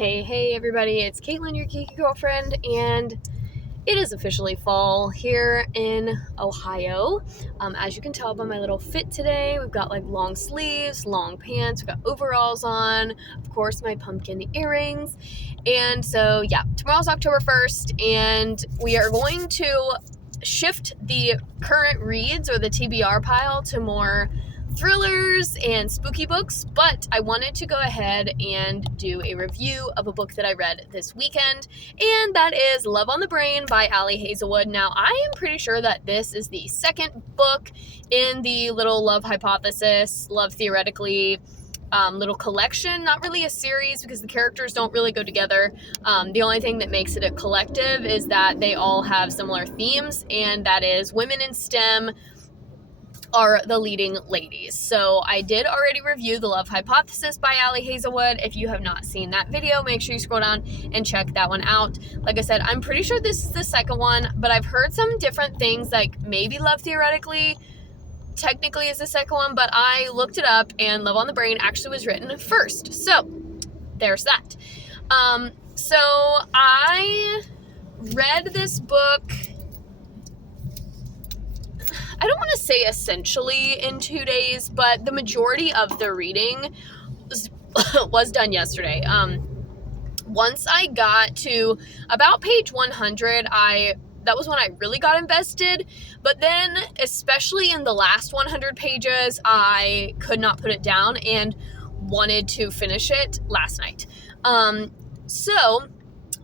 Hey everybody, it's Caitlin, your geeky girlfriend, and it is officially fall here in Ohio. As you can tell by my little fit today, we've got like long sleeves, long pants, we've got overalls on, of course my pumpkin earrings, and so yeah, tomorrow's October 1st, and we are going to shift the current reads or the TBR pile to more thrillers and spooky books, but I wanted to go ahead and do a review of a book that I read this weekend, and that is Love on the Brain by Hazelwood. Now, I am pretty sure that this is the second book in the little Love Hypothesis, Love Theoretically little collection. Not really a series because the characters don't really go together. The only thing that makes it a collective is that they all have similar themes, and that is women in STEM are the leading ladies. So I did already review The Love Hypothesis by Hazelwood. If you have not seen that video, make sure you scroll down and check that one out. Like I said, I'm pretty sure this is the second one, but I've heard some different things, like maybe Love Theoretically technically is the second one, but I looked it up and Love on the Brain actually was written first. So there's that. So I read this book, I don't want to say essentially in 2 days, but the majority of the reading was done yesterday. Once I got to about page 100, that was when I really got invested, but then especially in the last 100 pages, I could not put it down and wanted to finish it last night. So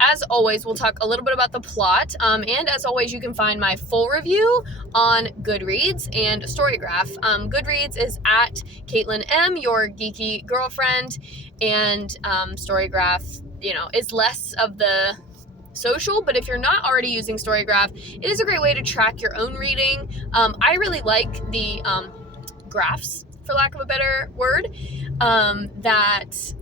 as always, we'll talk a little bit about the plot, and as always, you can find my full review on Goodreads and Storygraph. Goodreads is at Caitlin M, your geeky girlfriend, and Storygraph, is less of the social, but if you're not already using Storygraph, it is a great way to track your own reading. I really like the graphs, for lack of a better word, that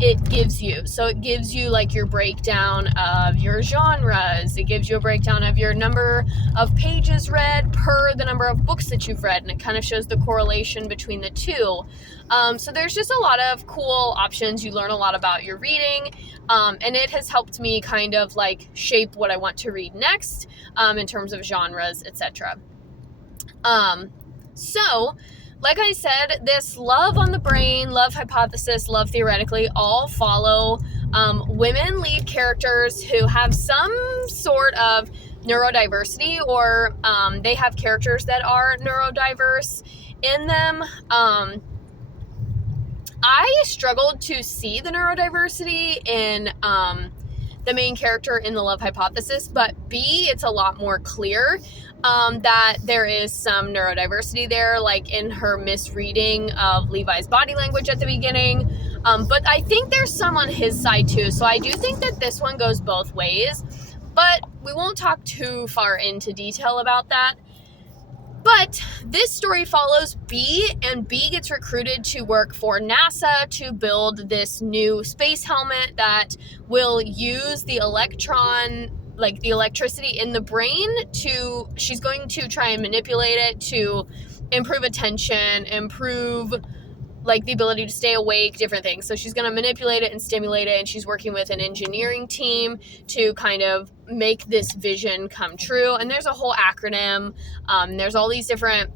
it gives you. So it gives you like your breakdown of your genres. It gives you a breakdown of your number of pages read per the number of books that you've read, and it kind of shows the correlation between the two. So there's just a lot of cool options. You learn a lot about your reading, and it has helped me kind of like shape what I want to read next, in terms of genres, etc. So like I said, this Love on the Brain, Love Hypothesis, Love Theoretically all follow women lead characters who have some sort of neurodiversity, or they have characters that are neurodiverse in them. I struggled to see the neurodiversity in the main character in the Love Hypothesis, but it's a lot more clear that there is some neurodiversity there, like in her misreading of Levi's body language at the beginning. But I think there's some on his side too. So I do think that this one goes both ways, but we won't talk too far into detail about that. But this story follows B, and B gets recruited to work for NASA to build this new space helmet that will use the electricity in the brain she's going to try and manipulate it to improve attention, improve like the ability to stay awake, different things. So she's going to manipulate it and stimulate it, and she's working with an engineering team to kind of make this vision come true. And there's a whole acronym. There's all these different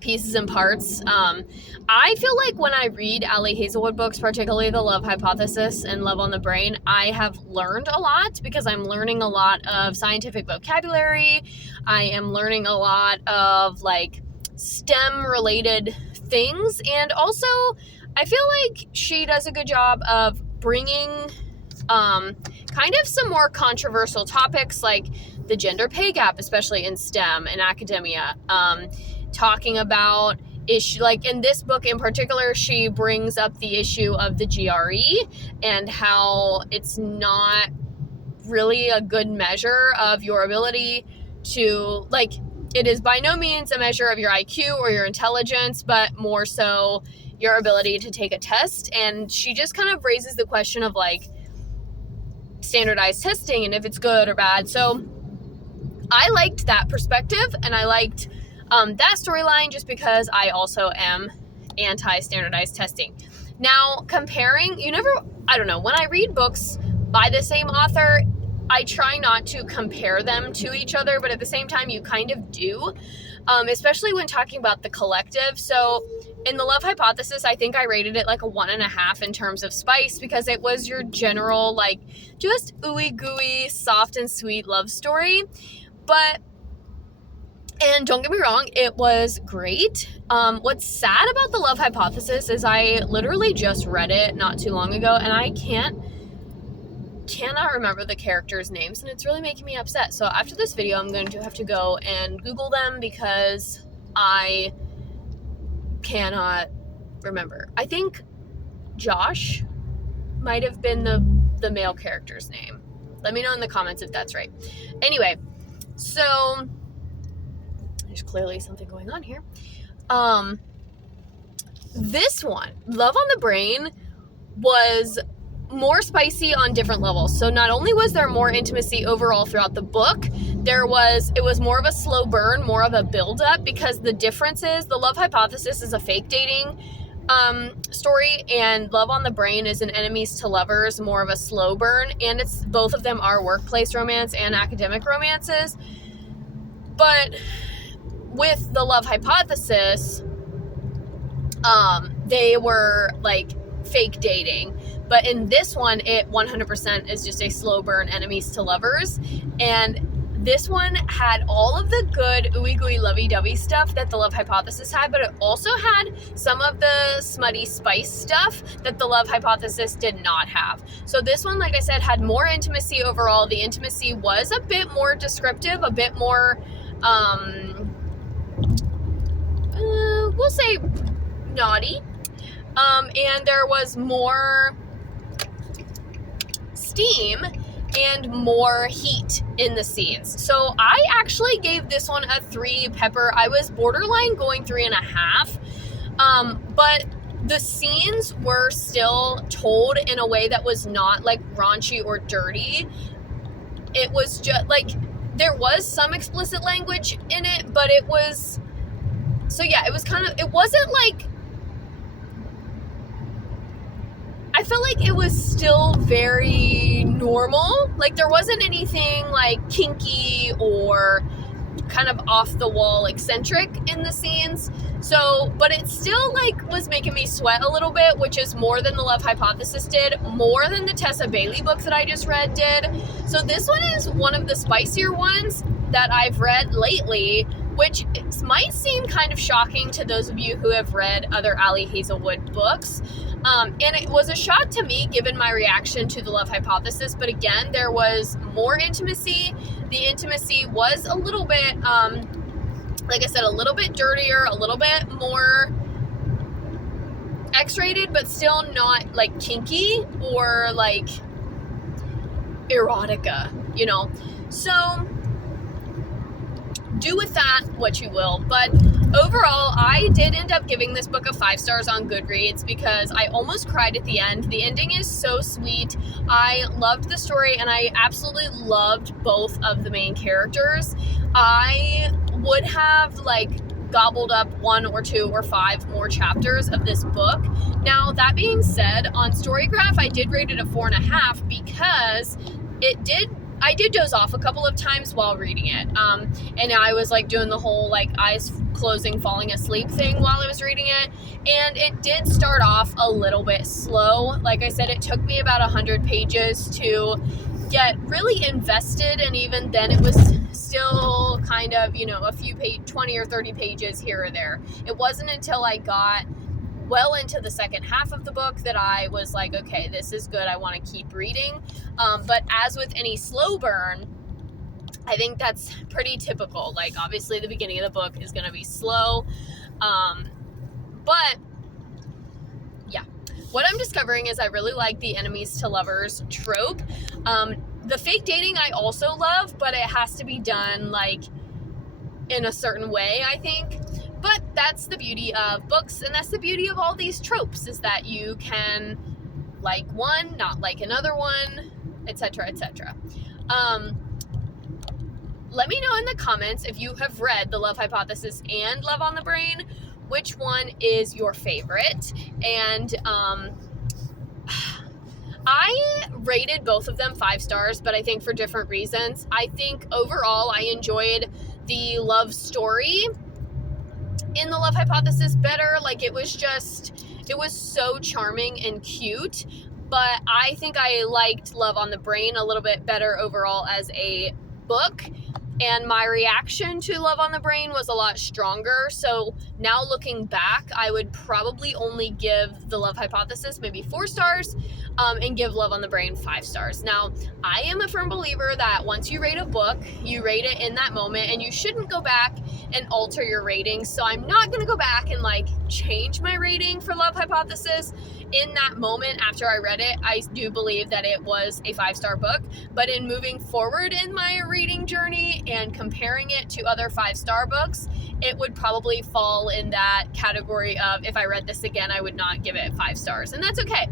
pieces and parts. I feel like when I read Hazelwood books, particularly The Love Hypothesis and Love on the Brain, I have learned a lot because I'm learning a lot of scientific vocabulary. I am learning a lot of like STEM related things, and also I feel like she does a good job of bringing kind of some more controversial topics like the gender pay gap, especially in STEM and academia, talking about issue, like in this book in particular, she brings up the issue of the GRE and how it's not really a good measure of your ability to, like, it is by no means a measure of your IQ or your intelligence, but more so your ability to take a test. And she just kind of raises the question of like standardized testing and if it's good or bad. So I liked that perspective, and I liked that storyline just because I also am anti-standardized testing. Now, comparing, I don't know, when I read books by the same author, I try not to compare them to each other, but at the same time, you kind of do, especially when talking about the collective. So in The Love Hypothesis, I think I rated it like a 1.5 in terms of spice, because it was your general, like, just ooey gooey, soft and sweet love story. And don't get me wrong, it was great. What's sad about The Love Hypothesis is I literally just read it not too long ago, and I cannot remember the characters' names, and it's really making me upset. So after this video, I'm going to have to go and Google them because I cannot remember. I think Josh might have been the male character's name. Let me know in the comments if that's right. Anyway, so there's clearly something going on here. This one, Love on the Brain, was more spicy on different levels. So not only was there more intimacy overall throughout the book, it was more of a slow burn, more of a build-up, because the difference is The Love Hypothesis is a fake dating story, and Love on the Brain is an enemies to lovers, more of a slow burn, and both of them are workplace romance and academic romances. But with The Love Hypothesis, they were like fake dating. But in this one, it 100% is just a slow burn enemies to lovers. And this one had all of the good ooey gooey lovey dovey stuff that The Love Hypothesis had, but it also had some of the smutty spice stuff that The Love Hypothesis did not have. So this one, like I said, had more intimacy overall. The intimacy was a bit more descriptive, a bit more, we'll say naughty. And there was more steam and more heat in the scenes. So I actually gave this one a 3 pepper. I was borderline going 3.5. But the scenes were still told in a way that was not like raunchy or dirty. It was just like, there was some explicit language in it, but it was, so yeah, it was kind of, it wasn't like, I felt like it was still very normal. Like there wasn't anything like kinky or kind of off the wall eccentric in the scenes. So, but it still like was making me sweat a little bit, which is more than The Love Hypothesis did, more than the Tessa Bailey book that I just read did. So this one is one of the spicier ones that I've read lately, which might seem kind of shocking to those of you who have read other Ali Hazelwood books. And it was a shock to me given my reaction to The Love Hypothesis, but again, there was more intimacy. The intimacy was a little bit, like I said, a little bit dirtier, a little bit more X-rated, but still not like kinky or like erotica, you know? So do with that what you will, but overall, I did end up giving this book a 5 stars on Goodreads because I almost cried at the end. The ending is so sweet. I loved the story, and I absolutely loved both of the main characters. I would have like gobbled up 1 or 2 or 5 more chapters of this book. Now, that being said, on Storygraph, I did rate it a 4.5 because I did doze off a couple of times while reading it. And I was like doing the whole like eyes closing, falling asleep thing while I was reading it. And it did start off a little bit slow. Like I said, it took me about 100 pages to get really invested. And even then it was still kind of, you know, a few 20 or 30 pages here or there. It wasn't until I got well into the second half of the book that I was like, okay, this is good. I want to keep reading. But as with any slow burn, I think that's pretty typical. Like, obviously, the beginning of the book is going to be slow. But, yeah. What I'm discovering is I really like the enemies to lovers trope. The fake dating I also love, but it has to be done, like, in a certain way, I think. But that's the beauty of books, and that's the beauty of all these tropes, is that you can like one, not like another one, etc., etc. Let me know in the comments if you have read The Love Hypothesis and Love on the Brain, which one is your favorite. And I rated both of them 5 stars, but I think for different reasons. I think overall I enjoyed the love story in The Love Hypothesis better. Like, it was so charming and cute, but I think I liked Love on the Brain a little bit better overall as a book. And my reaction to Love on the Brain was a lot stronger. So now looking back, I would probably only give The Love Hypothesis maybe 4 stars and give Love on the Brain 5 stars. Now, I am a firm believer that once you rate a book, you rate it in that moment, and you shouldn't go back and alter your rating. So I'm not going to go back and like change my rating for Love Hypothesis. In that moment after I read it, I do believe that it was a 5-star book, but in moving forward in my reading journey and comparing it to other 5-star books, it would probably fall in that category of, if I read this again, I would not give it 5 stars, and that's okay.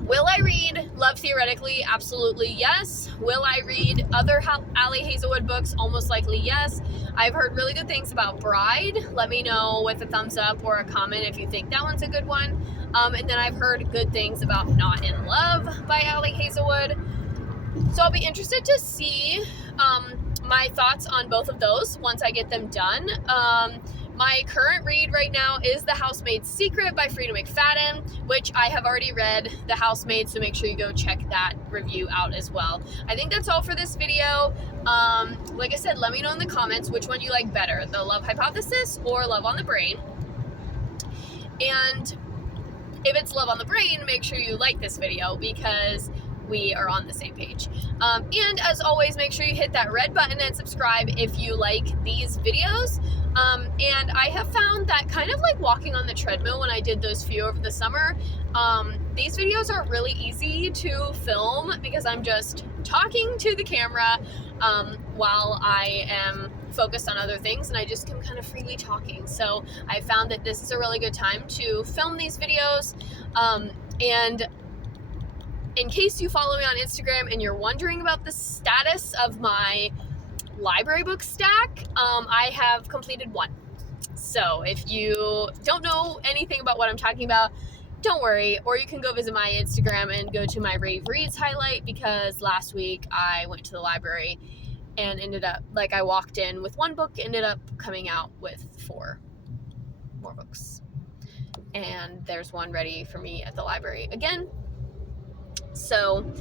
Will I read Love Theoretically? Absolutely yes. Will I read other Ali Hazelwood books? Almost likely yes. I've heard really good things about Bride. Let me know with a thumbs up or a comment if you think that one's a good one. And then I've heard good things about Not in Love by Ali Hazelwood. So I'll be interested to see my thoughts on both of those once I get them done. My current read right now is The Housemaid's Secret by Frida McFadden, which I have already read The Housemaid, so make sure you go check that review out as well. I think that's all for this video. Like I said, let me know in the comments which one you like better, The Love Hypothesis or Love on the Brain. And if it's Love on the Brain, make sure you like this video because we are on the same page. And as always, make sure you hit that red button and subscribe if you like these videos. And I have found that kind of like walking on the treadmill when I did those few over the summer, these videos are really easy to film because I'm just talking to the camera while I am focused on other things, and I just am kind of freely talking. So I found that this is a really good time to film these videos. And in case you follow me on Instagram and you're wondering about the status of my library book stack, I have completed 1. So if you don't know anything about what I'm talking about, don't worry, or you can go visit my Instagram and go to my Rave Reads highlight, because last week I went to the library and ended up, like, I walked in with 1 book, ended up coming out with 4 more books. And there's 1 ready for me at the library again. So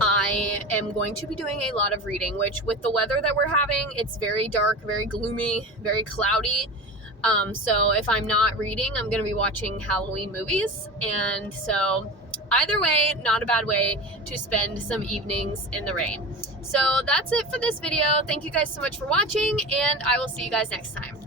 I am going to be doing a lot of reading, which with the weather that we're having, it's very dark, very gloomy, very cloudy. So if I'm not reading, I'm going to be watching Halloween movies. And so either way, not a bad way to spend some evenings in the rain. So that's it for this video. Thank you guys so much for watching, and I will see you guys next time.